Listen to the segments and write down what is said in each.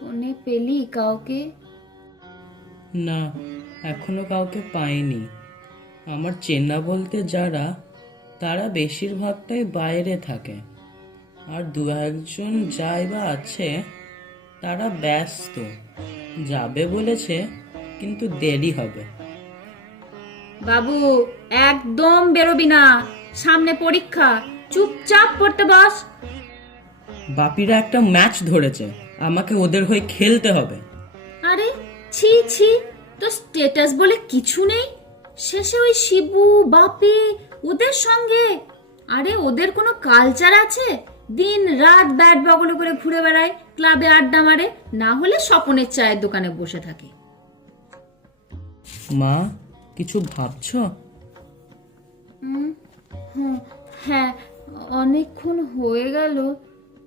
ফোনে পেলি কাউকে? না এখনও কাউকে পাইনি। আমার চেনা বলতে যারা তারা বেশিরভাগটাই বাইরে থাকে। আর দু একজন যাই বা আছে তারা ব্যস্ত। যাবে বলেছে কিন্তু দেরি হবে। বাবু একদম বেরোবি না। সামনে পরীক্ষা। চুপচাপ পড়তে বস। বাপিরা একটা ম্যাচ ধরেছে। আমাকে ওদের হয়ে খেলতে হবে। আরে ছি ছি তো স্টেটাস বলে কিছু নেই? শেষে ওই শিবু বাপি ওদের সঙ্গে? আরে ওদের কোনো কালচার আছে? দিন রাত ব্যাট বগল করে ঘুরে বেড়ায় ক্লাবে আড্ডা মারে না হলে স্বপনের চায়ের দোকানে বসে থাকে। মা কিছু ভাবছ? হ্যাঁ অনেকক্ষণ হয়ে গেল।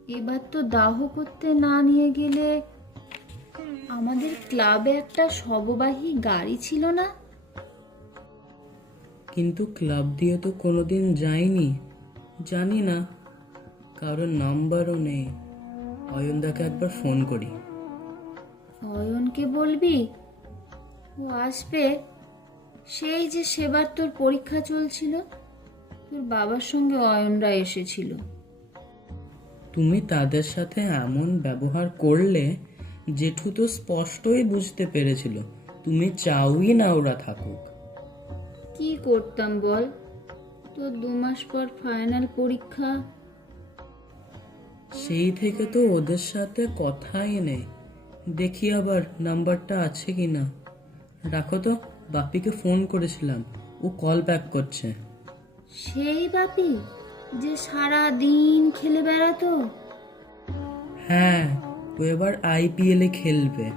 এবার তো দাহ করতে না নিয়ে গেলে আমাদের ক্লাবে একটা শববাহী গাড়ি ছিল না? কিন্তু ক্লাব দিয়ে তো কোনোদিন যাইনি। জানি না কারোর নাম্বারও নেই। অয়নদাকে একবার ফোন করি। অয়নকে বলবি? ও আসবে। সেই যে সেবার তোর পরীক্ষা চলছিল তোর বাবার সঙ্গে অয়নরা এসেছিল। তুমি তাদের সাথে এমন ব্যবহার করলে জেঠু তো স্পষ্টই বুঝতে পেরেছিল তুমি চাওই না ওরা থাকুক। কি করতাম বল? তো দু মাস পর ফাইনাল পরীক্ষা। সেই থেকে তো ওদের সাথে কথাই নেই। দেখি আবার নাম্বারটা আছে কি না। রাখো তো বাপিকে ফোন করেছিলাম ও কল ব্যাক করছে। সেই বাপি যে সারা দিন খেলে বেড়াতো? হ্যাঁ ও এবার আইপিএল এ খেলবে।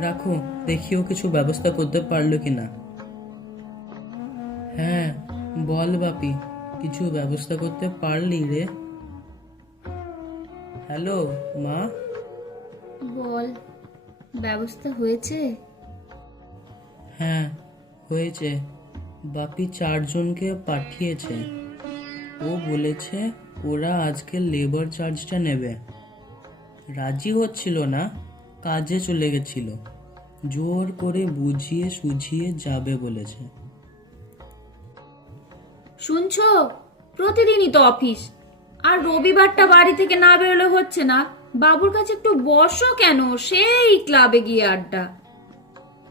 রাখো দেখিও কিছু ব্যবস্থা করতে পারল কিনা। হ্যাঁ বল বাপি কিছু ব্যবস্থা করতে পারলি রে। হ্যালো মা। বল ব্যবস্থা হয়েছে? হ্যাঁ হয়েছে। বাপি চারজনকে পাঠিয়েছে। ও বলেছে ওরা আজকে লেবার চার্জটা নেবে। রাজি হচ্ছিল না, কাজে চলে গেছিল। জোর করে বুঝিয়ে সুঝিয়ে যাবে বলেছে। শুনছো? প্রতিদিনই তো অফিস। আর রবিবারটা বাড়ি থেকে না বেরোলে হচ্ছে না। বাবুর কাছে একটু বসো কেন? সেই ক্লাবে গিয়ে আড্ডা।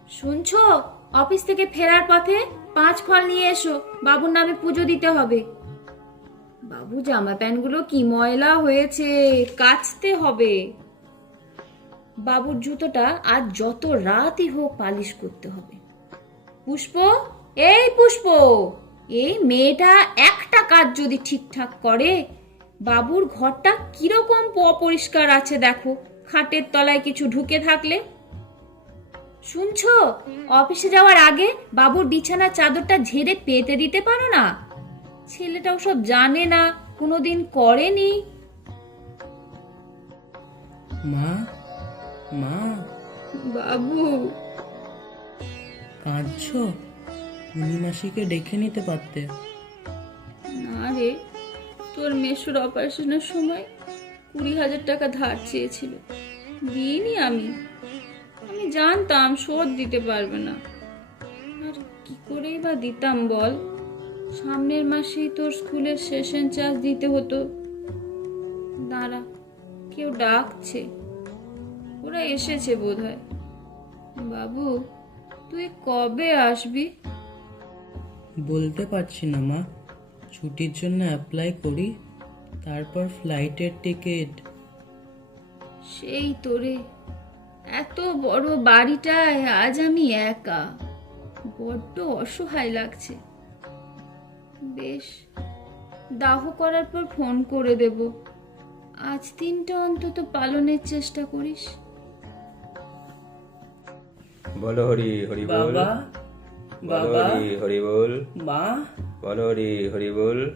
শুনছো? অফিস থেকে ফেরার পথে পাঁচ ফল নিয়ে এসো। বাবুর নামে পুজো দিতে হবে। বাবু, জামা প্যান্টগুলো কি ময়লা হয়েছে? কাচতে হবে। বাবুর জুতোটা আজ যত রাতই হোক পালিশ করতে হবে। পুষ্প? এই পুষ্প! এই মেয়েটা একটা কাজ যদি ঠিকঠাক করে, বাবুর ঘরটা কীরকম অপরিষ্কার আছে দেখো। খাটের তলায় কিছু ঢুকে থাকলে। শুনছো? অফিসে যাওয়ার আগে বাবুর বিছানার চাদরটা ঝেড়ে পেতে দিতে পারো না? ছেলেটা ওসব জানে না কোনোদিন করেনি। মা মা। বাবু। কাঁদছ? পূর্ণিমাসিকে ডেকে নিতে পারতে। না রে তোর মেশুর অপারেশনের সময় কুড়ি হাজার টাকা ধার চেয়েছিল। দিইনি আমি। আমি জানতাম শোধ দিতে পারবে না। আর কি করেই বা দিতাম বল? সামনের মাসেই তোর স্কুলের সেশন চার্জ দিতে হতো। দাঁড়া কেউ ডাকছে। ওরা এসেছে বোধহয়। বাবু তুই কবে আসবি? বলতে পারছি না মা। ছুটির জন্য অ্যাপ্লাই করি তারপর ফ্লাইটের টিকিট সেই তোরে এত বড় বাড়িটায় আজ আমি একা। বড্ড অসহায় লাগছে। বেশ। দাহ করার পর ফোন করে দেব। আজ দিনটা অন্তত পালনের চেষ্টা করিস। বলো হরি হরি বল। বাবা বলো বাবা। হরি হরি বল। মা। বলো হরি হরি বল।